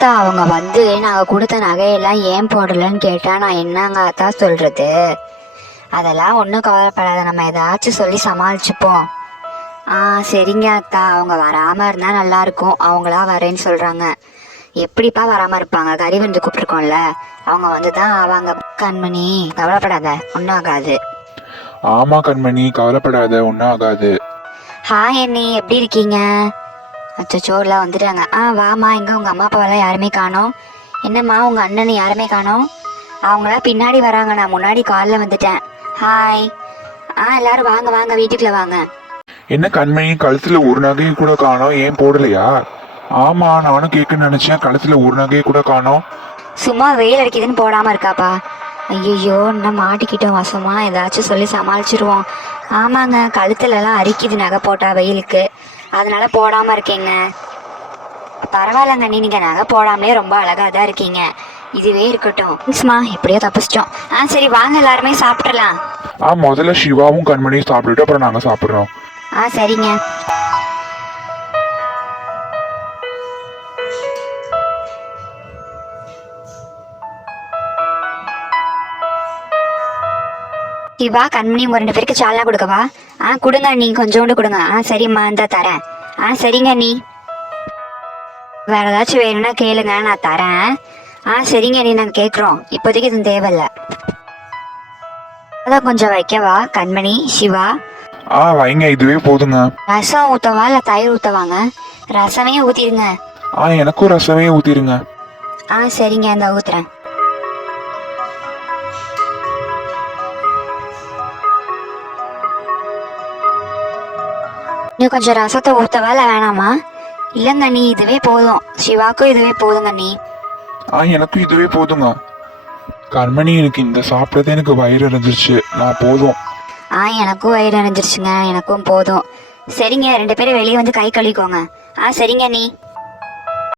அத்தா அவங்க வந்து நாங்கள் கொடுத்த நகையெல்லாம் ஏன் போடலன்னு கேட்டால் நான் என்னங்க அத்தா சொல்கிறது? அதெல்லாம் ஒன்றும் கவலைப்படாத, நம்ம ஏதாச்சும் சொல்லி சமாளிச்சுப்போம். சரிங்க அத்தா, அவங்க வராமல் இருந்தால் நல்லாயிருக்கும். அவங்களா வரேன்னு சொல்கிறாங்க. எப்படிப்பா வராமல் இருப்பாங்க? கறி வந்து கூப்பிட்ருக்கோம்ல, அவங்க வந்து தான் ஆவாங்க. கண்மணி கவலைப்படாத, ஒன்றும் ஆகாது. ஆமா கண்மணி, கவலைப்படாத, ஒன்றும் ஆகாது. ஹாய் அண்ணி, எப்படி இருக்கீங்க? அச்சோலாம் வந்துட்டாங்க. வாமா, எங்கே உங்கள் அம்மா அப்பாவெல்லாம் யாருமே காணோம்? என்னம்மா உங்கள் அண்ணனை யாருமே காணோம்? அவங்களாம் பின்னாடி வராங்க, நான் முன்னாடி காலில் வந்துட்டேன். ஹாய். எல்லாரும் வாங்க வாங்க, வீட்டுக்குள்ள வாங்க. என்ன கண்மணி, கழுத்துல ஒரு நகையை கூட காணோம், ஏன் போடலையா? ஆமா, நானும் கேட்கணும்னு நினைச்சேன், கழுத்துல ஒரு நகையை கூட காணோம். சும்மா வெயில் அடிக்குதுன்னு போடாமல் இருக்காப்பா. ஐயோ, இன்னும் மாட்டிக்கிட்டோம் வசமா, ஏதாச்சும் சொல்லி சமாளிச்சிருவோம். ஆமாங்க, கழுத்துலலாம் அரிக்குது நகை போட்டா வெயிலுக்கு, அதனால போடாமல் இருக்கேங்க. பரவாயில்லங்க அண்ணி, நீங்கள் நகை போடாமலே ரொம்ப அழகாக தான் இருக்கீங்க. இதுவே இருக்கட்டும். எப்படியோ தப்பிச்சிட்டோம். சரி வாங்க, எல்லாருமே சாப்பிட்றலாம். முதல்ல சிவாவும் கண்மணியும் சாப்பிட்டுட்டு அப்புறம் நாங்க சாப்பிட்றோம். சரிங்க. சிவா, கண்மணி, உங்க 2 பேருக்கு சால்னா கொடுக்கவா? கொடுங்க நீ, கொஞ்சோண்டு கொடுங்க. சரிம்மா, இந்த தரேன். சரிங்க நீ. வேற ஏதாச்சும் வேணும்னா கேளுங்க, நான் தரேன். சரிங்க நீ, நாங்கள் கேட்குறோம். இப்போதைக்கு இது தேவையில்ல. அதான் கொஞ்சம் வைக்கவா கண்மணி, சிவா? வைங்க, இதுவே போதுங்க. ரசம் ஊற்றவா இல்லை தயிர் ஊற்றவாங்க? ரசமே ஊற்றிடுங்க. எனக்கும் ரசமே ஊத்திருங்க. சரிங்க, இந்த ஊத்துறேன். இன்னும் கொஞ்சம் ரசத்தை ஊற்றவா இல்லை வேணாமா? இல்லைங்க நீ, இதுவே போதும். சிவாக்கும் இதுவே போதுங்க நீ. எனக்கும் இதுவே போதுங்க. கண்மணி, எனக்கு இந்த சாப்பிட்றது எனக்கு வயிறு அடைஞ்சிருச்சு, நான் போதும். எனக்கும் வயிறு அடைஞ்சிருச்சுங்க, எனக்கும் போதும். சரிங்க, 2 பேரும் வெளியே வந்து கை கழுவிக்கோங்க. சரிங்க நீ.